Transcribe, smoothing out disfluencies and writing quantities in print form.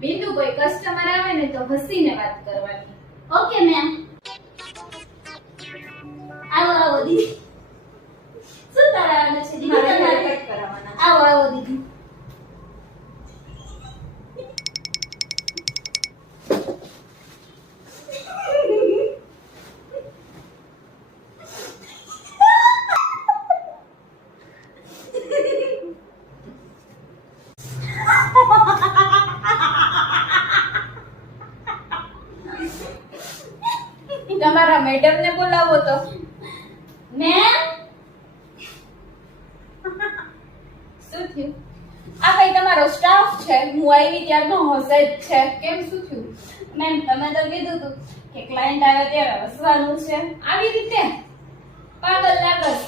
બિંદુ કોઈ કસ્ટમર આવે ને તો હસીને વાત કરવાની. Okay ma'am. આવો આવો દીદી. શું કરાવવાનું છે દીદી મારે તમારે? haircut કરાવવાના છે. આવો આવો દીદી. તમારા મેડમ ને બોલાવો તો. મેમ શું થયું? આ કઈ તમારો સ્ટાફ છે? હું આવી ત્યારનો હસે જ છે. કેમ શું થયું? મેમ તમે તો કીધું તું કે ક્લાયન્ટ આવે ત્યારે હસવાનું છે. આવી રીતે પાગલ લાગસ.